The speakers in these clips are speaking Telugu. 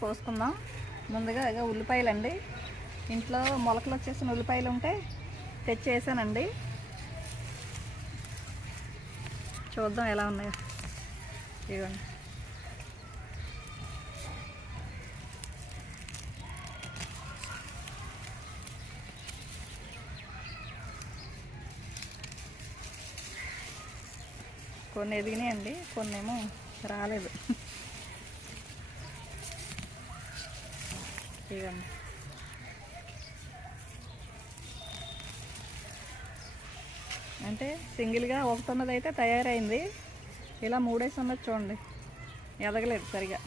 కోసుకుందాం. ముందుగా ఇక ఉల్లిపాయలు అండి ఇంట్లో మొలకలు వచ్చేసిన ఉల్లిపాయలు ఉంటే తెచ్చేసానండి. చూద్దాం ఎలా ఉన్నాయో. ఇవ్వండి కొన్ని ఎదిగినాయండి కొన్ని ఏమో రాలేదు. ఇవ్వండి అంటే సింగిల్గా ఒకటున్నది అయితే తయారైంది. ఇలా మూడేసి ఉన్నది చూడండి. ఎదగలేదు సరిగా.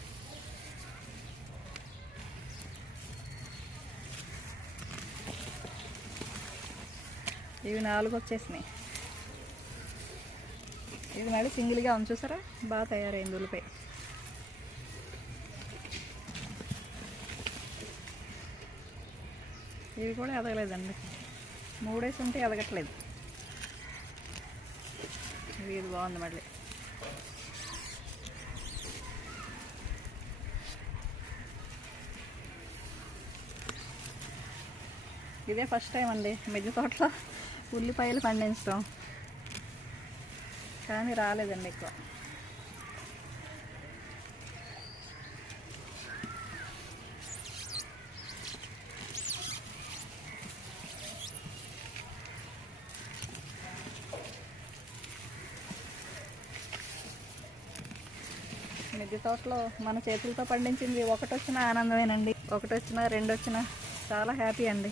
ఇవి నాలుగు వచ్చేసినాయి. ఇది మళ్ళీ సింగిల్గా ఉంది చూసారా? బాగా తయారైంది ఉల్లిపాయ. ఇవి కూడా ఎదగలేదండి మూడేసి ఉంటే ఎదగట్లేదు ఇది ఇది బాగుంది మళ్ళీ ఇదే ఫస్ట్ టైం అండి మిద్దె తోటలో ఉల్లిపాయలు పండించడం కానీ రాలేదండి ఎక్కువ మిద్దె తోటలో మన చేతులతో పండించింది. ఒకటి వచ్చిన ఆనందమేనండి. ఒకటి వచ్చినా రెండు వచ్చినా చాలా హ్యాపీ అండి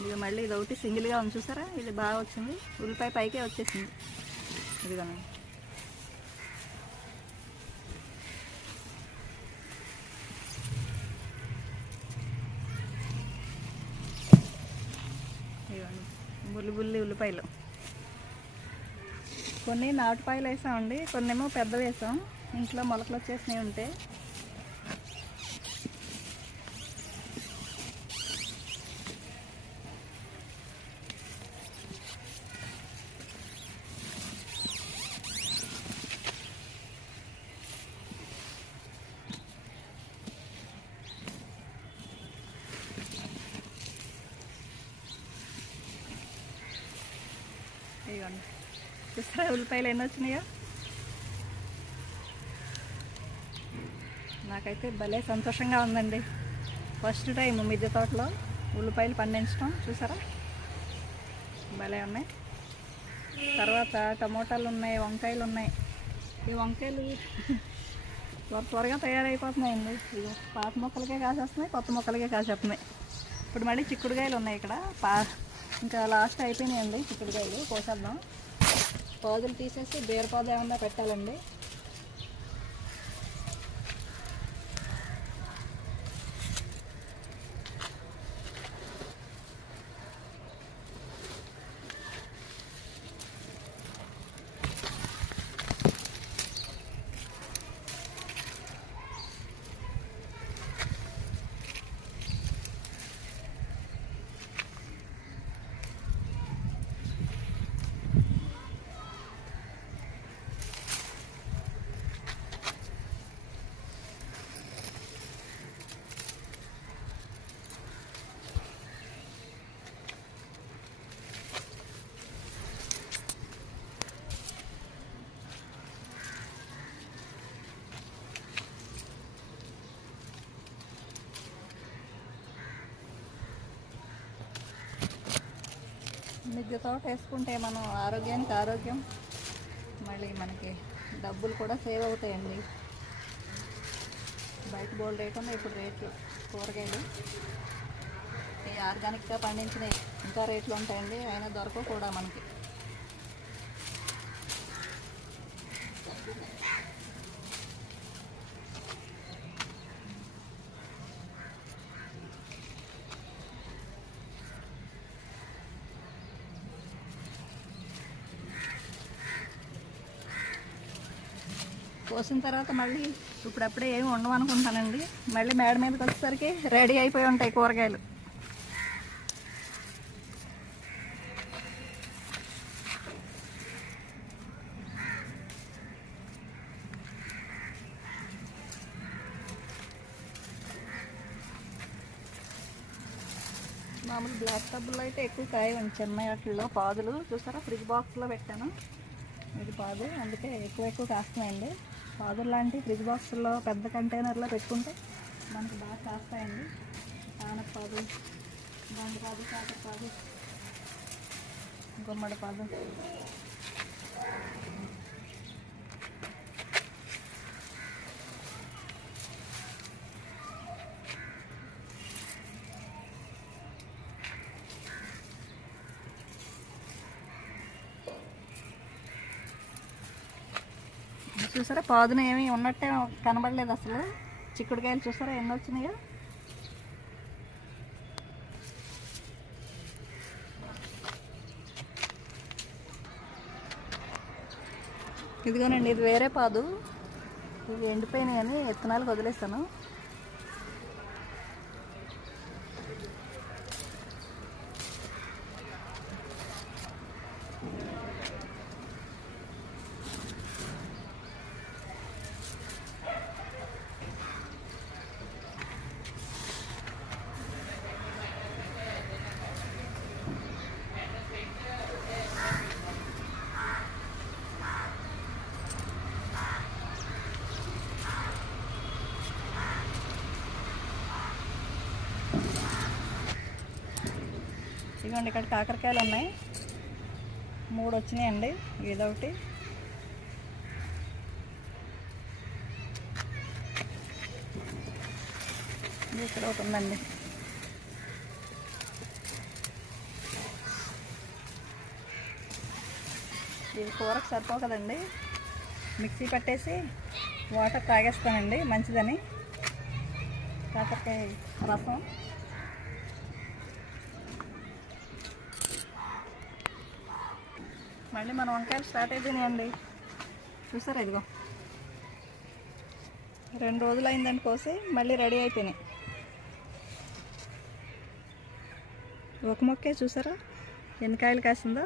ఇది మళ్ళీ ఇది ఒకటి సింగిల్గా ఉంది చూసారా? ఇది బాగా వచ్చింది. ఉల్లిపాయ పైకే వచ్చేసింది. ఇదిగోనండి ఇదిగోండి. బుల్లి బుల్లి ఉల్లిపాయలు. కొన్ని నాటుపాయలు వేసామండి. కొన్ని ఏమో వేసాం. ఇంట్లో మొలకలు వచ్చేసినవి ఉంటే ఇదిగోండి. చూసారా ఉల్లిపాయలు ఎన్ని వచ్చినాయో? నాకైతే భలే సంతోషంగా ఉందండి. ఫస్ట్ టైం మిద్దె తోటలో ఉల్లిపాయలు పండించడం చూసారా? భలే ఉన్నాయి. తర్వాత టమోటాలు ఉన్నాయి వంకాయలు ఉన్నాయి. ఈ వంకాయలు త్వర త్వరగా తయారైపోతున్నాయండి. ఇవి పాత మొక్కలకే కాసేస్తున్నాయి కొత్త మొక్కలకే కాసేస్తున్నాయి. ఇప్పుడు మళ్ళీ చిక్కుడుకాయలు ఉన్నాయి ఇక్కడ. పా ఇంకా లాస్ట్ అయిపోయినాయండి చిక్కుడుకాయలు కోసేద్దాం. పాదులు తీసేసి బీరపాదు ఏమన్నా పెట్టాలండి. మిద్దె తోట వేసుకుంటే మనం ఆరోగ్యానికి ఆరోగ్యం. మళ్ళీ మనకి డబ్బులు కూడా సేవ్ అవుతాయండి. బయట బోల్డ్ రేట్ ఇప్పుడు రేట్లు కూరగాయలు ఈ ఆర్గానిక్గా పండించినవి ఇంకా రేట్లు ఉంటాయండి. అయినా దొరకవు కూడా మనకి. కోసిన తర్వాత మళ్ళీ ఇప్పుడప్పుడే ఏమి ఉండమనుకుంటానండి మళ్ళీ మేడ మీదకి వచ్చేసరికి రెడీ అయిపోయి ఉంటాయి కూరగాయలు. మామూలు బ్లాక్ టబ్బుల్లో అయితే ఎక్కువ కాయ చిన్న వాటిల్లో పాదులు. చూసారా? ఫ్రిడ్జ్ బాక్స్లో పెట్టాను. ఇది పాదు. అందుకే ఎక్కువ ఎక్కువ కాస్తున్నాయండి. పాదులు లాంటి ఫ్రిడ్జ్ బాక్స్లో పెద్ద కంటైనర్లో పెట్టుకుంటే మనకు బాగా కాస్తాయండి. ఆనప పాదు దాని పాదు కాకర పాదు గుమ్మడి పాదు. చూసారా? పాదున ఏమీ ఉన్నట్టే కనబడలేదు అసలు. చిక్కుడుకాయలు చూసారా? ఎన్ని వచ్చినాయో? ఇదిగోనండి ఇది వేరే పాదు. ఇది ఎండిపోయినాయి కానీ విత్తనాలకు వదిలేస్తాను. ఇదిగోండి ఇక్కడ కాకరకాయలు ఉన్నాయి. మూడు వచ్చినాయండి ఇదొకటి ఇక్కడ ఒకటి ఉందండి. ఇది కూరకు సరిపో కదండి మిక్సీ పట్టేసి వాటర్ తాగేస్తానండి మంచిదని. కాకరకాయ రసం. మళ్ళీ మన వంకాయలు స్టార్ట్ అయిపోయినాయండి చూసారా ఇదిగో. రెండు రోజులు అయిందని కోసి మళ్ళీ రెడీ అయిపోయినాయి. ఒక మొక్కే చూసారా? ఎన్ని కాయలు కాసిందో?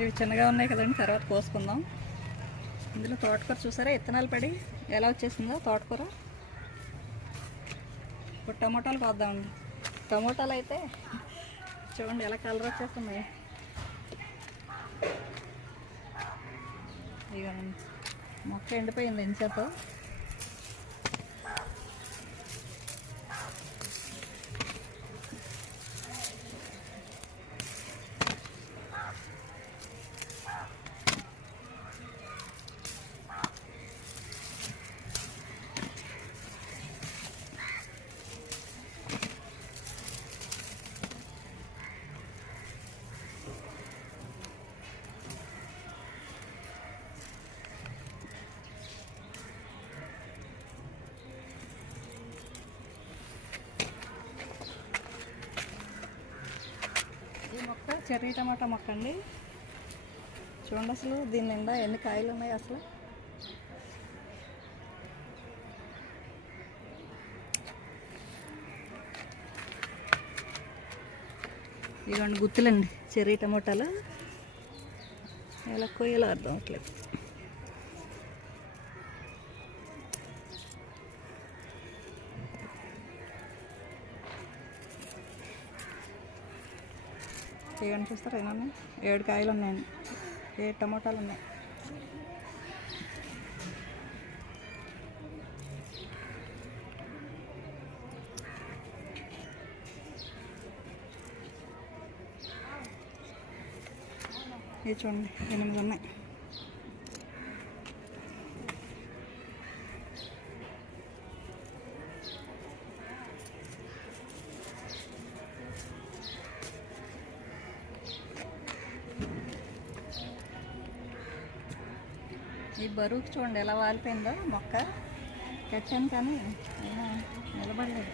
ఇవి చిన్నగా ఉన్నాయి కదండి తర్వాత కోసుకుందాం. ఇందులో తోటకూర చూసారా? ఇత్తనాలు పడి ఎలా వచ్చేసిందో తోటకూర. ఇప్పుడు టమోటాలు కోద్దామండి. టమోటాలు అయితే చూడండి ఎలా కలర్ వచ్చేస్తున్నాయి. ఇక మొక్క ఎండిపోయింది ఎంచేత ఈ మొక్క చెర్రీ టమాటా మొక్క అండి చూడండి అసలు దీని నిండా ఎన్ని కాయలు ఉన్నాయి అసలు? ఇదిగోండి గుత్తులండి చెర్రీ టమాటాలు ఎలా కొయ్యాలో అర్థం అవట్లేదు. చేయండి చూస్తారు. ఏమన్నా ఏడు కాయలు ఉన్నాయండి ఏడు టమాటాలు ఉన్నాయి. ఇవి చూడండి. ఎనిమిది ఉన్నాయి. బరువుకి చూడండి ఎలా వాలిపోయిందో మొక్క. కట్టాను కానీ నిలబడలేదు.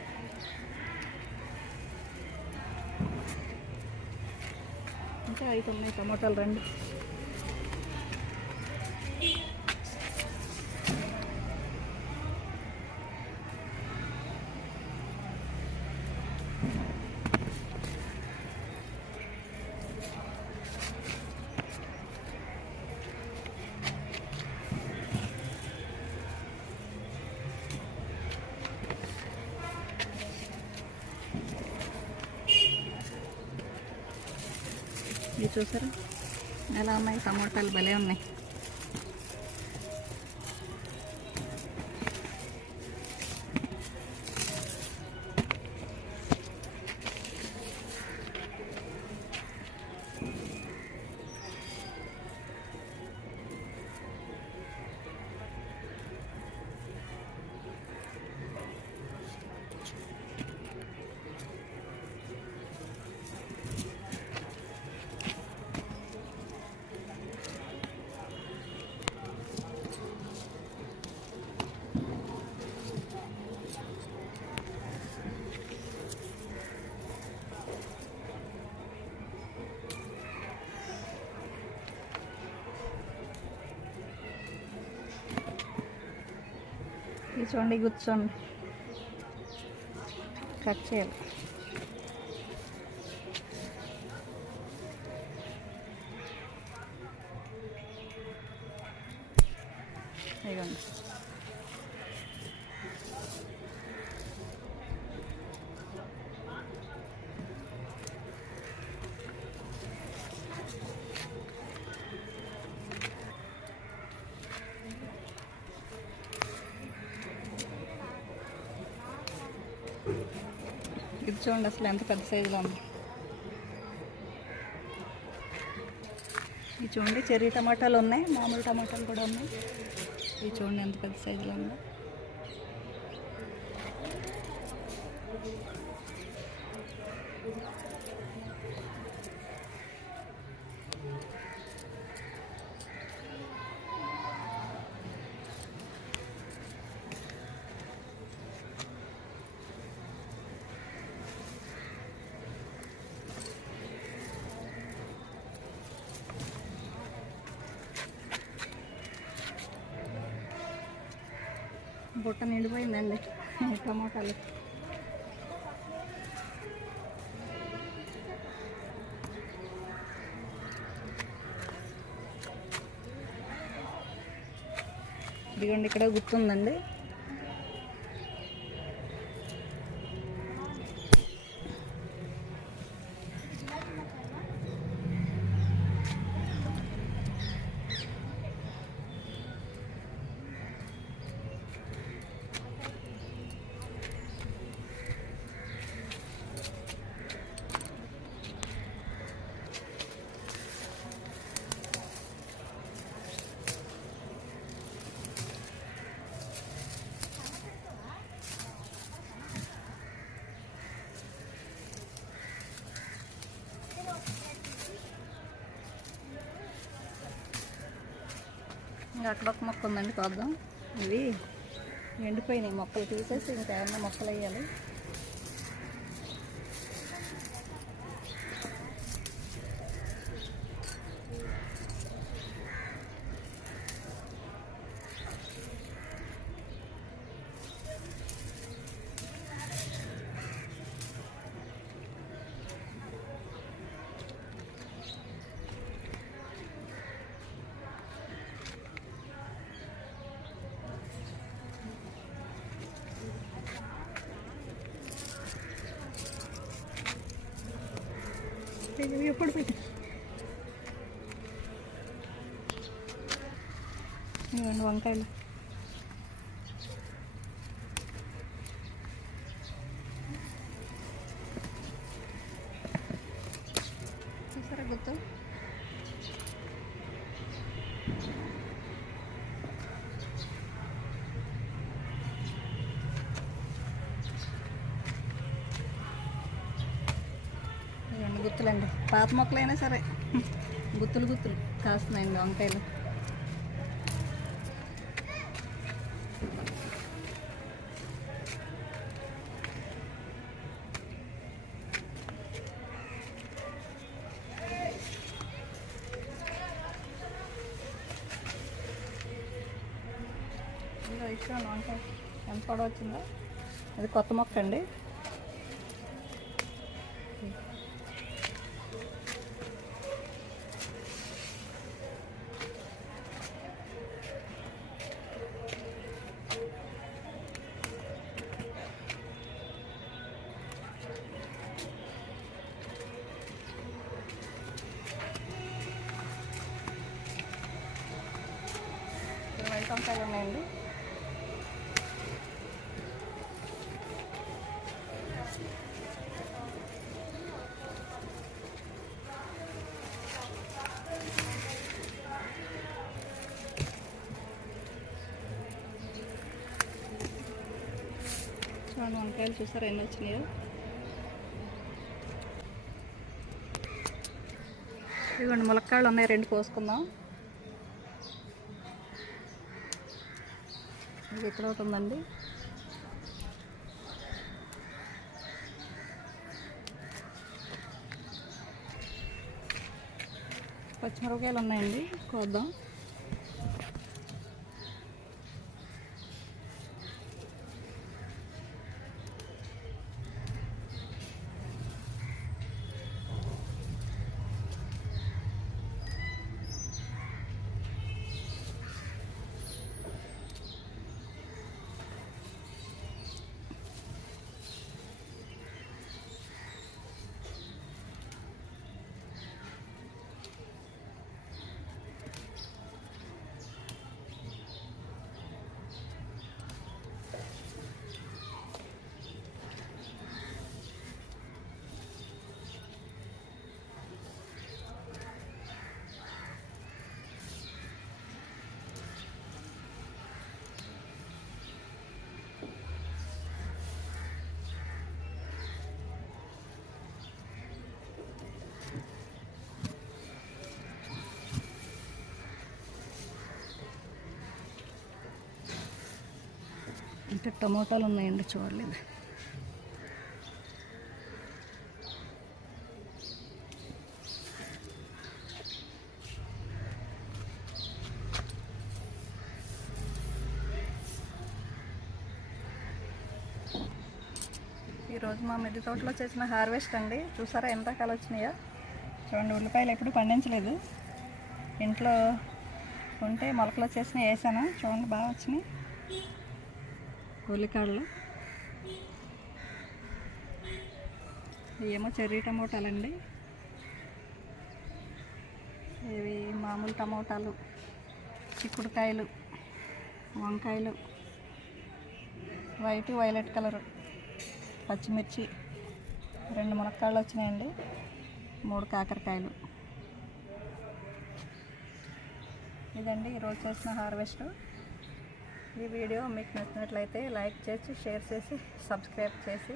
ఇంకా ఐదు ఉన్నాయి టమోటాలు రెండు. చూసారా? ఎలా ఉన్నాయి? టమోటాలు భలే ఉన్నాయి. కూర్చోండి కూర్చోండి. కట్ చేయాలి ఇదిగోండి ఇది చూడండి అసలు ఎంత పెద్ద సైజులో ఉంది. ఇది చూడండి చెర్రీ టమాటాలు ఉన్నాయి మామూలు టమాటాలు కూడా ఉన్నాయి. ఇది చూడండి ఎంత పెద్ద సైజులో ఉందో. బుట్ట నిండిపోయిందండి. టమాటాలు. ఇదిగోండి ఇక్కడ గుర్తుందండి. అక్కడ ఒక మొక్క ఉందండి కోద్దాం ఇవి ఎండిపోయినాయి మొక్కలు తీసేసి ఇంకా ఏమన్నా మొక్కలు వేయాలి. ఇవ్వండి వంకాయలు చూసారా గుర్తు కాయట్లేండి మొక్కలైనా సరే. గుత్తులు గుత్తులు. కాస్తున్నాయండి వంకాయలు. ఇష్టం వంకాయ. ఎంత పొడవు వచ్చిందో. అది కొత్త మొక్క అండి. వంకాయలు ఉన్నాయండి చూడండి వంకాయలు చూసారా ఎన్ని వచ్చినాయో? ఇవ్వండి ములక్కాళ్ళు ఉన్నాయి రెండు కోసుకుందాం ఇది ఎక్కడ ఒకటి ఉందండి పచ్చిమిరపకాయలు ఉన్నాయండి. కోద్దాం. ఇక్కడ టమోటాలు ఉన్నాయండి చూడలేదు. ఈరోజు మా మిద్దె తోటలో చేసిన హార్వెస్ట్ అండి. చూసారా ఎంత రకాలు వచ్చినాయో? చూడండి ఉల్లిపాయలు ఎప్పుడు పండించలేదు. ఇంట్లో ఉంటే మొలకలు వచ్చేసిన వేసాను. చూడండి బాగా వచ్చినాయి. ఉల్లికాడలు ఏమో చెర్రీ టమోటాలండి. ఇవి మామూలు టమోటాలు చిక్కుడుకాయలు వంకాయలు వైట్ వైలెట్ కలర్ పచ్చిమిర్చి రెండు మునక్కాళ్ళు వచ్చినాయండి మూడు కాకరకాయలు. ఇదండి ఈరోజు చేసిన హార్వెస్ట్. ఈ వీడియో మీకు నచ్చినట్లయితే లైక్ చేసి షేర్ చేసి సబ్స్క్రైబ్ చేసి.